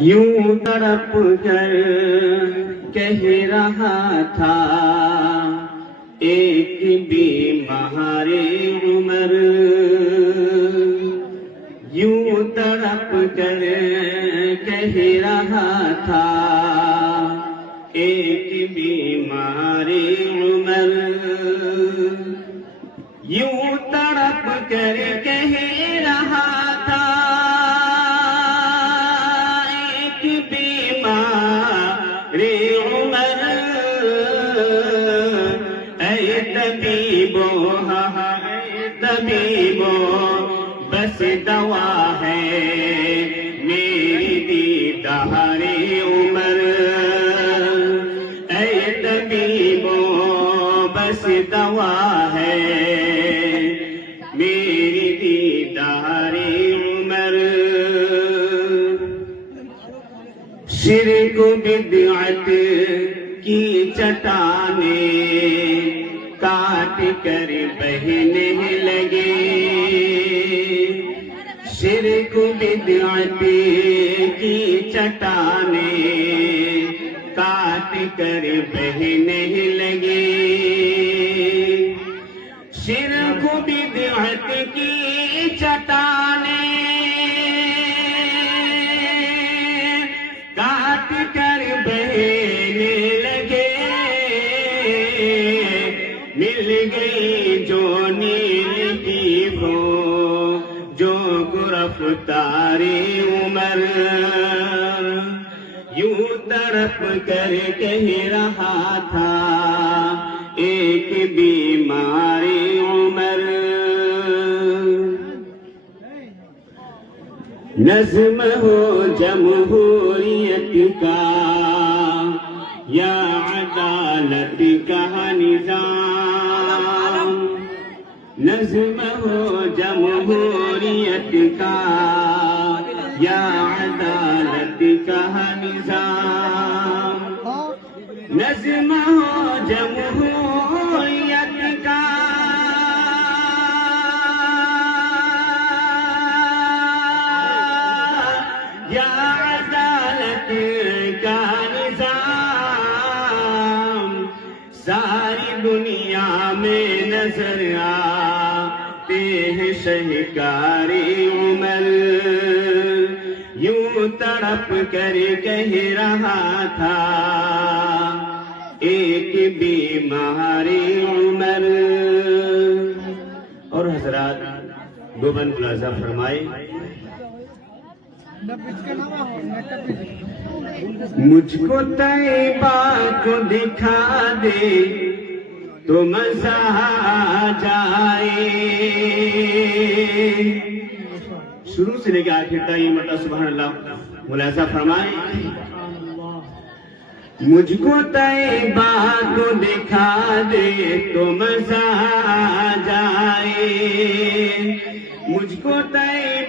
یوں تڑپ کر کہہ رہا تھا ایک بیمار عمر، یوں تڑپ کر کہہ رہا تھا ایک بیمار عمر، یوں تڑپ کر کہہ رہا تھا ایک بیمار عمر، اے طبیبو اے طبیبو بس دوا ہے میری دیدار عمر، اے طبیبو بس دوا ہے میری دیدار عمر۔ شرک و بدعت کی چٹانیں کاٹ کر بہنے لگے، شرک و بدعت کی چٹانیں کاٹ کر بہنے لگے، شرک و بدعت کی چٹانیں کاٹ کر بہنے لگے، مل گئی جو نیل کی وہ جو گرفتار عمر، یوں تڑپ کر کہہ رہا تھا ایک بیمار عمر۔ نظم ہو جمہوریت کا یا عدالت کا نظام، نظم ہو جمہوریت کا یا عدالت کا نظام، نظم ہو جمہوریت کا یا عدالت کا نظام، ساری دنیا میں نظر آتے ہیں شہکار عمر، یوں تڑپ کر کہہ رہا تھا ایک بیمار عمر۔ اور حضرات دو بند ملاحظہ فرمائے، مجھ کو طیبہ کو دکھا دے تو مزہ آ جائے، شروع سے لے کے آخر تک یہ مطلب سبحان اللہ ملاحظہ فرمائے، مجھ کو طیبہ کو دکھا دے تو مزہ آ جائے، مجھ کو طیبہ